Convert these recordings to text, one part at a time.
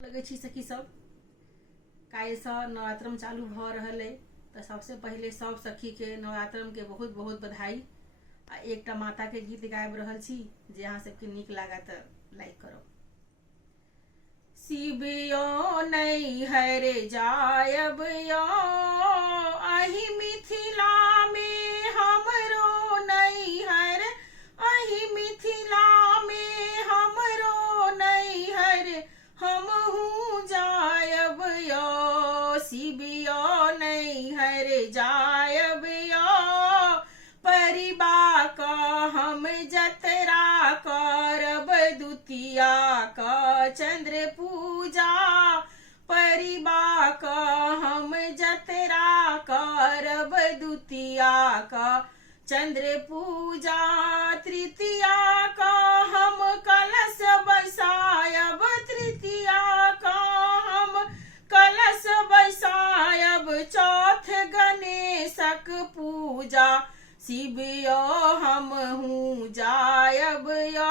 लगे छी सखी सब काल्हि से नवरात्रम चालू भ रहल है। तो सबसे पहले सब सखी के नवरात्रम के बहुत बहुत बधाई। आ एकटा माता के गीत गाबि रहल छी जे अहाँ सबके नीक लागत लाइक करो। शिवियो नैहर जायब यो अहि मिथिला में हमरो नैहर, अहि मिथिला में हमरो नैहर हमहू जायब यो। शिवियो नैहर जायब यो परिबा का हम जतरा करब दुतिया का चंद्र पूजा। परिबा का हम जतरा करब दुतिया का चंद्र पूजा। तृतीया का हम कलश बसायब, तृतीया का हम कलश बसायब चौथ गणेशक पूजा। शिवियो हमहू जायब यो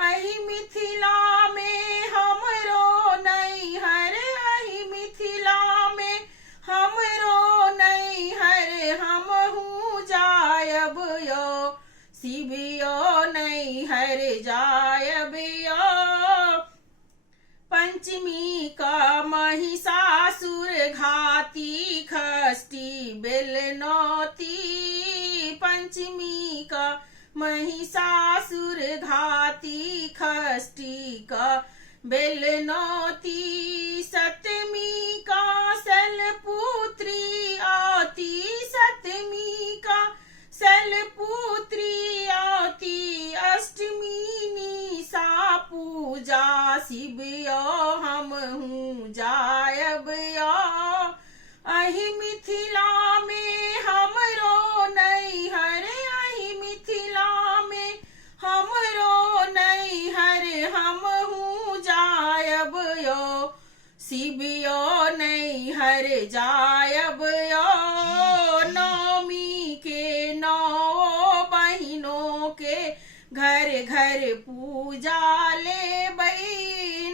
अहि मिथिला में हमरो नैहर, अहि मिथिला में हमरो नैहर हमहू जायब यो। शिवियो नैहर जायब यो। पंचमी का महिषासुर घाती खष्टी बेलनौती। पंचमी का महिषासुर घाती खष्टी का बेलनौती। सप्तमी का शैलपुत्री आती, सप्तमी का शैलपुत्री आती। अष्टमी निशा पूजा। शिवियो हमहू जायब यो अहि मिथिला में हमरो नैहर, अहि मिथिला में हमरो नैहर हमहू जायब यो। शिवियो नैहर जायब यो। नौमी के नौ बहिनों के घर घर पूजा लेबै।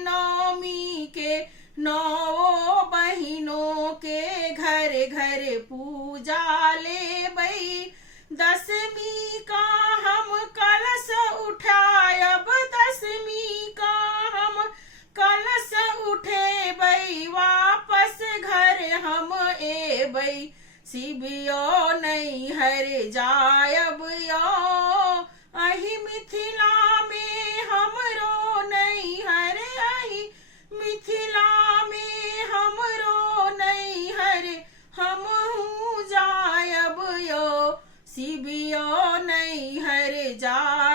नौमी के नौ बहिनों के घर घर पूजा लेबै। दसवीं का हम कलश उठायब, दसवीं का हम कलश उठेबै वापस घर हम एबै। शिवियो नैहर जायब यो अहि मिथिला में हमरो नैहर, अहि मिथिला में हमरो नैहर हमहू जायब यो। शिवियो नैहर जायब।